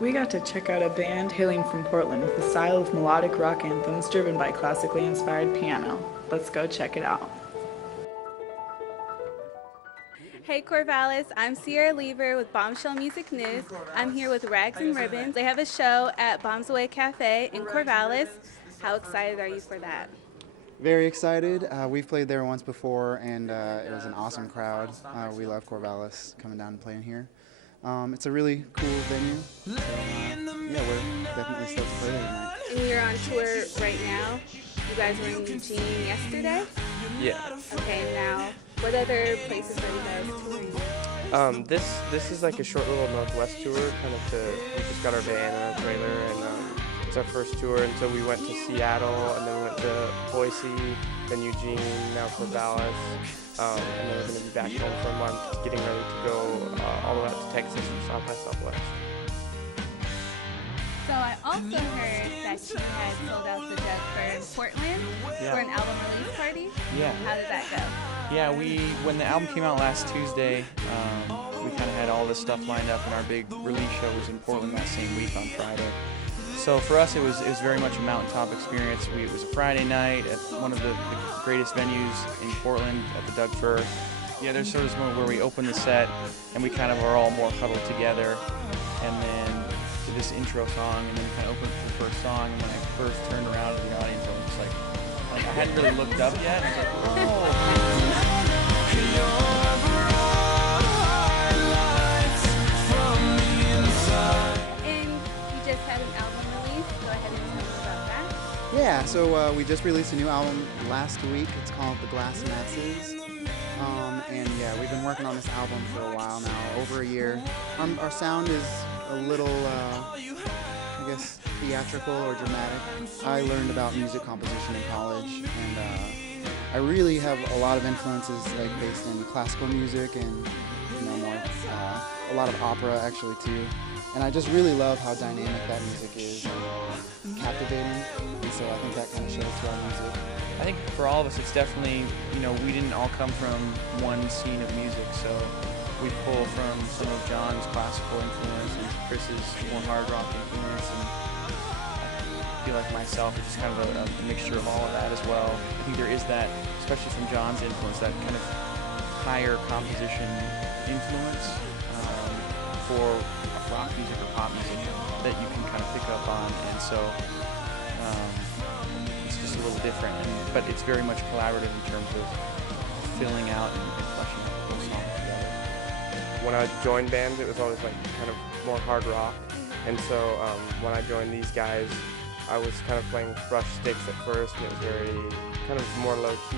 We got to check out a band hailing from Portland with a style of melodic rock anthems driven by classically inspired piano. Let's go check it out. Hey Corvallis, I'm Sierra Lever with Bombshell Music News. I'm here with Rags and Ribbons. They have a show at Bombs Away Cafe in Corvallis. How excited are you for that? Very excited. We've played there once before, and it was an awesome crowd. We love Corvallis coming down and playing here. It's a really cool venue. So, yeah, we're definitely stoked to play there tonight. And you're on tour right now. You guys were in Eugene yesterday? Yeah. Okay, now what other places are you guys touring? This is like a short little Northwest tour, kind of we just got our van and our trailer, and it's our first tour, and so we went to Seattle, and then we went to Boise, then Eugene, now Corvallis, and then we're going to be back home for a month, getting ready to go all the way out to Texas from South by Southwest. So I also heard that you had sold out the Doug in Portland for an album release party. Yeah. How did that go? Yeah, when the album came out last Tuesday, we kind of had all this stuff lined up, and our big release show was in Portland that same week on Friday. So for us, it was very much a mountaintop experience. It was a Friday night at one of the greatest venues in Portland at the Doug Fir. Yeah, there's sort of this moment where we open the set, and we kind of are all more huddled together, and then to this intro song, and then we kind of open the first song, and when I first turned around to the audience, I was just like I hadn't really looked up yet, and I was like, oh. And you just had an album release. Go ahead and tell us about that. Yeah, so we just released a new album last week. It's called The Glass Masses. And yeah, we've been working on this album for a while now, over a year. Our sound is a little, I guess, theatrical or dramatic. I learned about music composition in college, and I really have a lot of influences like based in classical music and more a lot of opera actually too. And I just really love how dynamic that music is, and captivating. And so I think that kind of shows to our music. I think for all of us, it's definitely, we didn't all come from one scene of music, so we pull from some of John's classical influence and Chris's more hard rock influence, and I feel like myself, it's just kind of a mixture of all of that as well. I think there is that, especially from John's influence, that kind of higher composition influence for rock music or pop music that you can kind of pick up on, and so it's just a little different, but it's very much collaborative in terms of filling out and fleshing out the whole song together. When I joined bands, it was always like kind of more hard rock, and so when I joined these guys, I was kind of playing with brush sticks at first, and it was very kind of more low-key,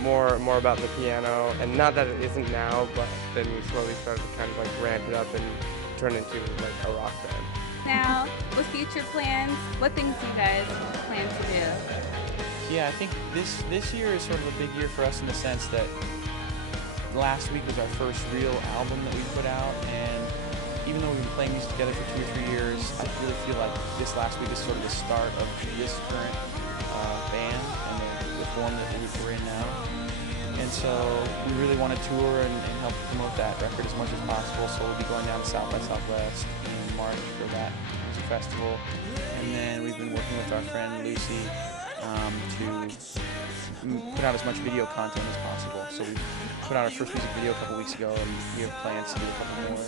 more about the piano, and not that it isn't now, but then we slowly started to kind of like ramp it up and turn into like a rock band. Now, with future plans, what things do you guys plan to do? Yeah, I think this year is sort of a big year for us in the sense that last week was our first real album that we put out, and even though we've been playing music together for 2 or 3 years, I really feel like this last week is sort of the start of this current band and the form that we're in now. And so we really want to tour and help promote that record as much as possible, so we'll be going down to South by Southwest in March for that music festival. And then we've been working with our friend Lucy to put out as much video content as possible. So we put out our first music video a couple weeks ago, and we have plans to do a couple more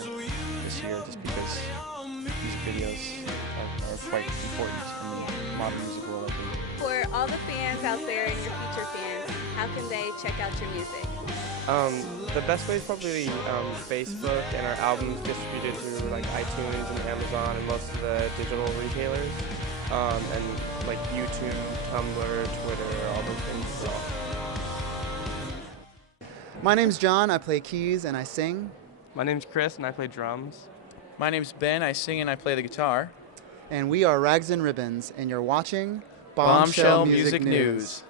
this year, just because music videos are quite important in the modern music world, I think. For all the fans out there and your future fans, how can they check out your music? The best way is probably Facebook, and our albums distributed through like iTunes and Amazon and most of the digital retailers, and like YouTube, Tumblr, Twitter, all those things. So. My name's John. I play keys and I sing. My name's Chris, and I play drums. My name's Ben. I sing and I play the guitar. And we are Rags and Ribbons, and you're watching Bombshell Music News.